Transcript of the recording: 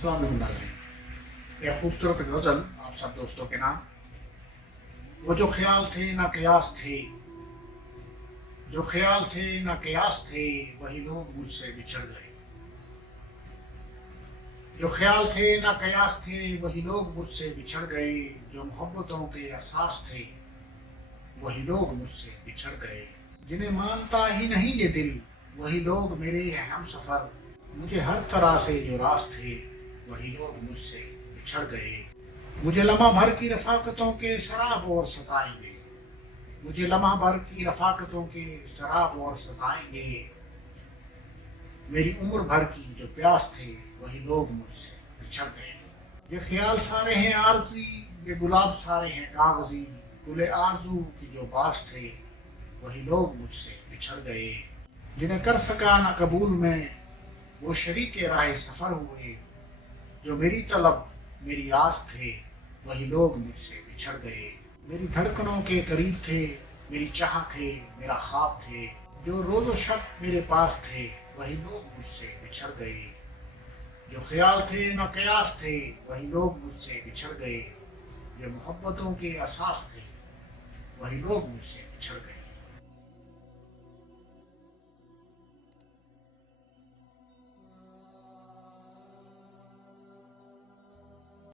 السلام علیکم ناظرین، ایک خوبصورت غزل آپ سب دوستوں کے نام۔ وہ جو خیال تھے نہ قیاس تھے، جو خیال تھے نہ قیاس تھے، وہی لوگ مجھ سے بچھڑ گئے۔ جو خیال تھے نہ قیاس تھے، وہی لوگ مجھ سے بچھڑ گئے۔ جو محبتوں کے اساس تھے، وہی لوگ مجھ سے بچھڑ گئے۔ جنہیں مانتا ہی نہیں یہ دل، وہی لوگ میرے ہم سفر۔ مجھے ہر طرح سے جو راز تھے، وہی لوگ مجھ سے بچھڑ گئے۔ مجھے لمحہ بھر کی رفاقتوں کے سراب اور ستائیں گے، مجھے لمحہ بھر کی رفاقتوں کے سراب اور ستائیں گے۔ میری عمر بھر کی جو پیاس تھے، وہی لوگ مجھ سے بچھڑ گئے۔ یہ خیال سارے ہیں عارضی، یہ گلاب سارے ہیں کاغذی، گل آرزو کی جو باس تھے، وہی لوگ مجھ سے بچھڑ گئے۔ جنہیں کر سکا نہ قبول میں، وہ شریک راہ سفر ہوئے۔ جو میری طلب میری آس تھے، وہی لوگ مجھ سے بچھڑ گئے۔ میری دھڑکنوں کے قریب تھے، میری چاہ تھے، میرا خواب تھے۔ جو روز و شب میرے پاس تھے، وہی لوگ مجھ سے بچھڑ گئے۔ جو خیال تھے نہ قیاس تھے، وہی لوگ مجھ سے بچھڑ گئے۔ جو محبتوں کے اساس تھے، وہی لوگ مجھ سے بچھڑ گئے۔